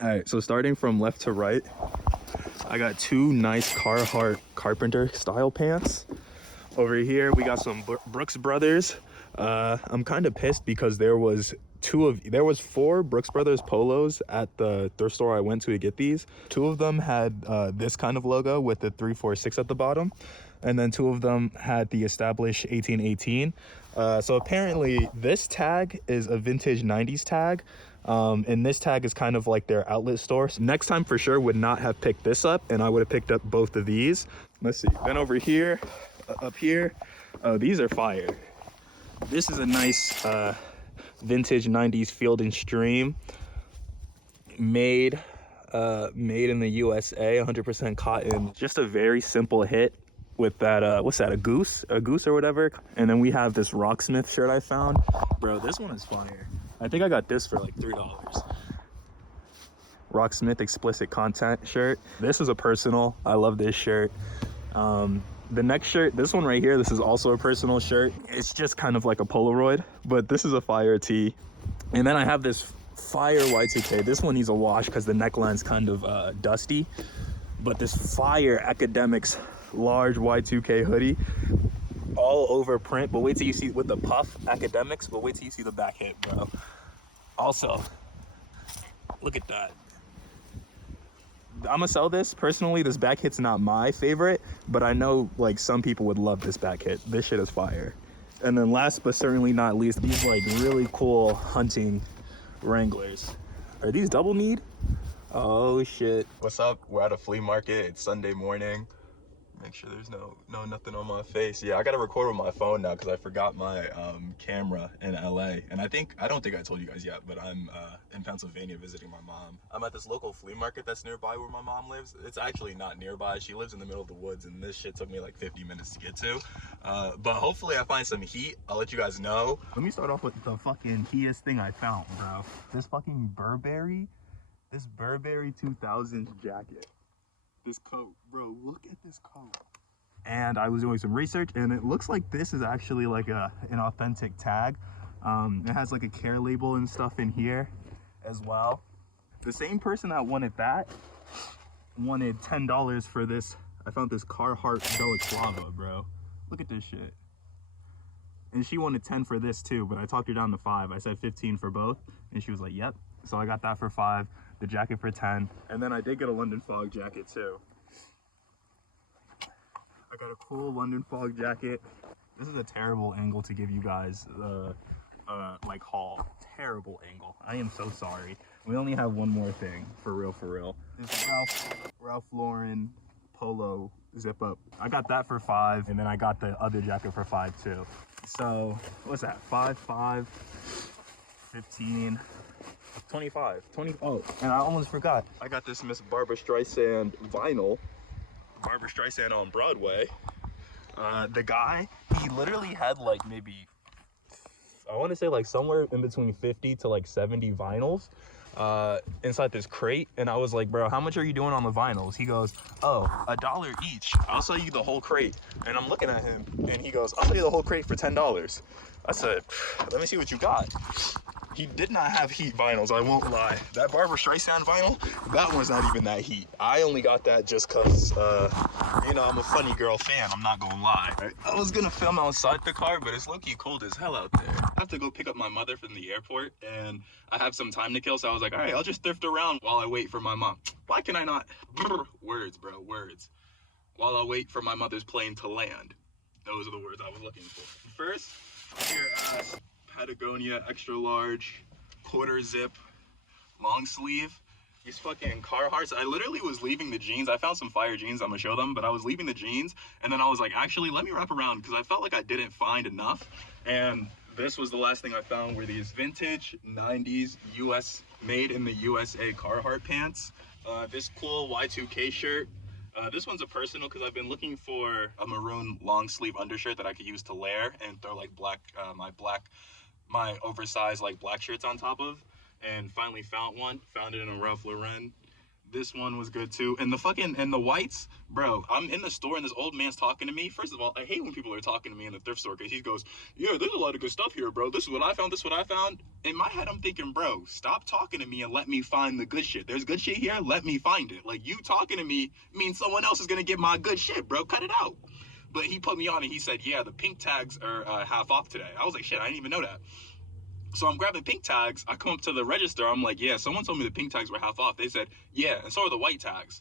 All right, so starting from left to right, I got two nice Carhartt Carpenter style pants. Over here, we got some Brooks Brothers. I'm kind of pissed because there was four Brooks Brothers polos at the thrift store I went to get these. Two of them had this kind of logo with the 346 at the bottom, and then two of them had the established 1818. So apparently this tag is a vintage 90s tag, and this tag is kind of like their outlet store. So next time for sure would not have picked this up, and I would have picked up both of these. Let's see. Then over here, up here, oh, these are fire. This is a nice vintage 90s Field and Stream, made in the USA, 100% cotton. Just a very simple hit with that what's that, a goose or whatever. And then we have this Rocksmith shirt I found. Bro, this one is fire. I think I got this for like $3. Rocksmith explicit content shirt. This is a personal. I love this shirt. The next shirt, this one right here, this is also a personal shirt. It's just kind of like a Polaroid, but this is a fire tee. And then I have this fire Y2K. This one needs a wash because the neckline's kind of dusty. But this fire Academics large Y2K hoodie, all over print. But wait till you see with the puff Academics, but wait till you see the back hit, bro. Also, look at that. I'm gonna sell this. Personally, this back hit's not my favorite, but I know like some people would love this back hit. This shit is fire. And then last but certainly not least, these like really cool hunting Wranglers. Are these double kneed? Oh shit. What's up? We're at a flea market. It's Sunday morning. Make sure there's nothing on my face. Yeah, I gotta record with my phone now because I forgot my camera in LA. And I don't think I told you guys yet, but I'm in Pennsylvania visiting my mom. I'm at this local flea market that's nearby where my mom lives. It's actually not nearby. She lives in the middle of the woods, and this shit took me like 50 minutes to get to. But hopefully I find some heat. I'll let you guys know. Let me start off with the fucking heatest thing I found, bro. This fucking Burberry 2000s jacket. This coat, bro, look at this coat. And I was doing some research, and it looks like this is actually like an authentic tag. It has like a care label and stuff in here as well. The same person that wanted that wanted $10 for this. I found this Carhartt Balaclava, bro. Look at this shit. And she wanted 10 for this too, but I talked her down to 5. I said 15 for both, and she was like, yep. So I got that for 5, the jacket for 10, and then I did get a London Fog jacket too. I got a cool London Fog jacket. This is a terrible angle to give you guys like haul. Terrible angle. I am so sorry. We only have one more thing, for real. This Ralph Lauren polo zip up. I got that for 5, and then I got the other jacket for 5 too. So what's that? 5, 15, 25, 20. Oh, and I almost forgot. I got this Miss Barbra Streisand vinyl. Barbra Streisand on Broadway. The guy, he literally had like maybe, I want to say like somewhere in between 50 to like 70 vinyls inside this crate. And I was like, bro, how much are you doing on the vinyls? He goes, oh, $1 each. I'll sell you the whole crate. And I'm looking at him, and he goes, I'll sell you the whole crate for $10. I said, let me see what you got. He did not have heat vinyls, I won't lie. That Barbra Streisand vinyl, that one's not even that heat. I only got that just cause, you know, I'm a Funny Girl fan, I'm not gonna lie. I was gonna film outside the car, but it's low-key cold as hell out there. I have to go pick up my mother from the airport, and I have some time to kill, so I was like, all right, I'll just thrift around while I wait for my mom. Why can I not? Words, bro, words. While I wait for my mother's plane to land. Those are the words I was looking for. First, your ass. Patagonia extra large quarter zip long sleeve. These fucking Carhartts. I literally was leaving the jeans. I found some fire jeans. I'm gonna show them, but I was leaving the jeans, and then I was like, actually, let me wrap around because I felt like I didn't find enough. And this was the last thing I found were these vintage 90s US made in the USA Carhartt pants. This cool Y2K shirt. This one's a personal because I've been looking for a maroon long sleeve undershirt that I could use to layer and throw like my oversized like black shirts on top of, and finally found one. Found it in a Ralph Lauren. This one was good too. And the whites, bro, I'm in the store and this old man's talking to me. First of all, I hate when people are talking to me in the thrift store because he goes, yeah, there's a lot of good stuff here, bro. This is what I found. This is what I found. In my head, I'm thinking, bro, stop talking to me and let me find the good shit. There's good shit here. Let me find it. Like, you talking to me means someone else is going to get my good shit, bro. Cut it out. But he put me on and he said, yeah, the pink tags are half off today. I was like, shit, I didn't even know that. So I'm grabbing pink tags. I come up to the register. I'm like, yeah, someone told me the pink tags were half off. They said, yeah, and so are the white tags.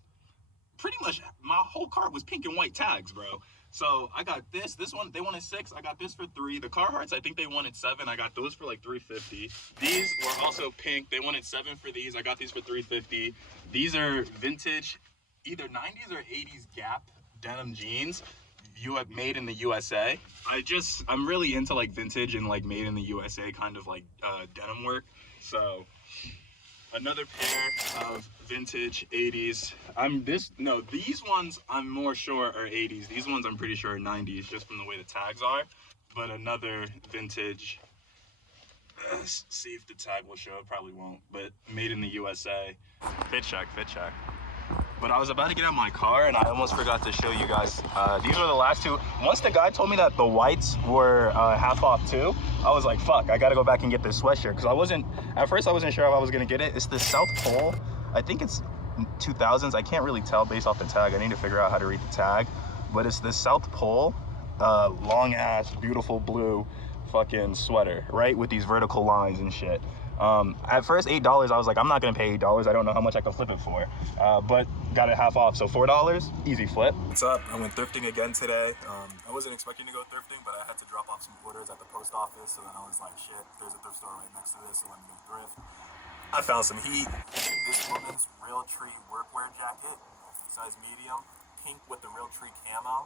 Pretty much my whole cart was pink and white tags, bro. So I got this one, they wanted 6. I got this for 3. The Carhartts, I think they wanted 7. I got those for like $3.50. These were also pink. They wanted 7 for these. I got these for $3.50. These are vintage, either 90s or 80s Gap denim jeans. Made in the USA. I'm really into like vintage and like made in the USA kind of like denim work. So another pair of vintage 80s. These ones I'm more sure are 80s. These ones I'm pretty sure are 90s just from the way the tags are. But another vintage, let's see if the tag will show, it probably won't, but made in the USA. Fit check. But I was about to get out my car and I almost forgot to show you guys. These were the last 2. Once the guy told me that the whites were half off too, I was like, fuck, I gotta go back and get this sweatshirt. Because at first I wasn't sure if I was gonna get it. It's the South Pole. I think it's 2000s. I can't really tell based off the tag. I need to figure out how to read the tag. But it's the South Pole, long ass, beautiful blue fucking sweater, right? With these vertical lines and shit. At first $8, I was like, I'm not gonna pay $8. I don't know how much I can flip it for, but got it half off, so $4, easy flip. What's up? I went thrifting again today. I wasn't expecting to go thrifting, but I had to drop off some orders at the post office, so then I was like, shit, there's a thrift store right next to this, so let me go thrift. I found some heat. This woman's Realtree workwear jacket, size medium, pink with the Realtree camo.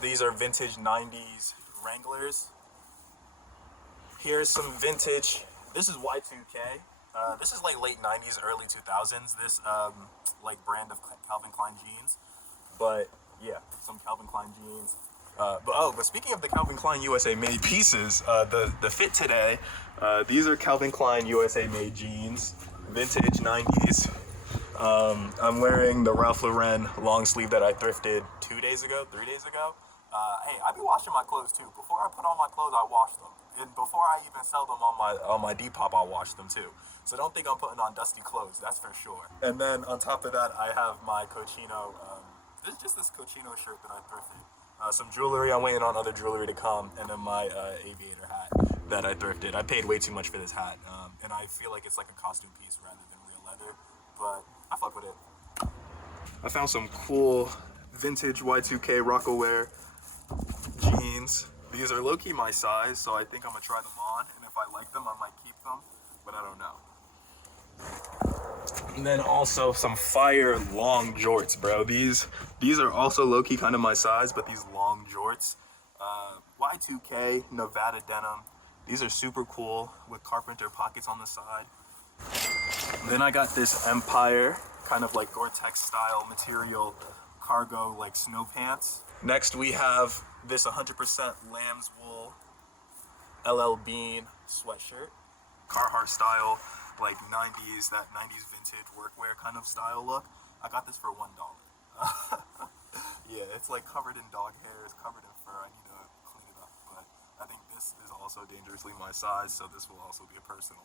These are vintage 90s Wranglers. Here's some vintage. This is Y2K. This is like late 90s, early 2000s. This like brand of Calvin Klein jeans. But yeah, some Calvin Klein jeans. But speaking of the Calvin Klein USA made pieces, the fit today, these are Calvin Klein USA made jeans, vintage 90s. I'm wearing the Ralph Lauren long sleeve that I thrifted 3 days ago. Hey, I be washing my clothes too. Before I put on my clothes, I wash them. And before I even sell them on my Depop, I'll wash them too. So don't think I'm putting on dusty clothes, that's for sure. And then on top of that, I have my Cochino, this Cochino shirt that I thrifted. Some jewelry, I'm waiting on other jewelry to come, and then my aviator hat that I thrifted. I paid way too much for this hat, and I feel like it's like a costume piece rather than real leather, but I fuck with it. I found some cool vintage Y2K Rockaware jeans. These are low-key my size, so I think I'm gonna try them on, and if I like them, I might keep them, but I don't know. And then also some fire long jorts, bro. These are also low-key kind of my size, but these long jorts. Y2K Nevada denim. These are super cool with carpenter pockets on the side. Then I got this Empire, kind of like Gore-Tex style material cargo like snow pants. Next we have this 100% lamb's wool LL Bean sweatshirt. Carhartt style, like 90s, that 90s vintage workwear kind of style look. I got this for $1. Yeah, it's like covered in dog hair, it's covered in fur. I need to clean it up, but I think this is also dangerously my size, so this will also be a personal.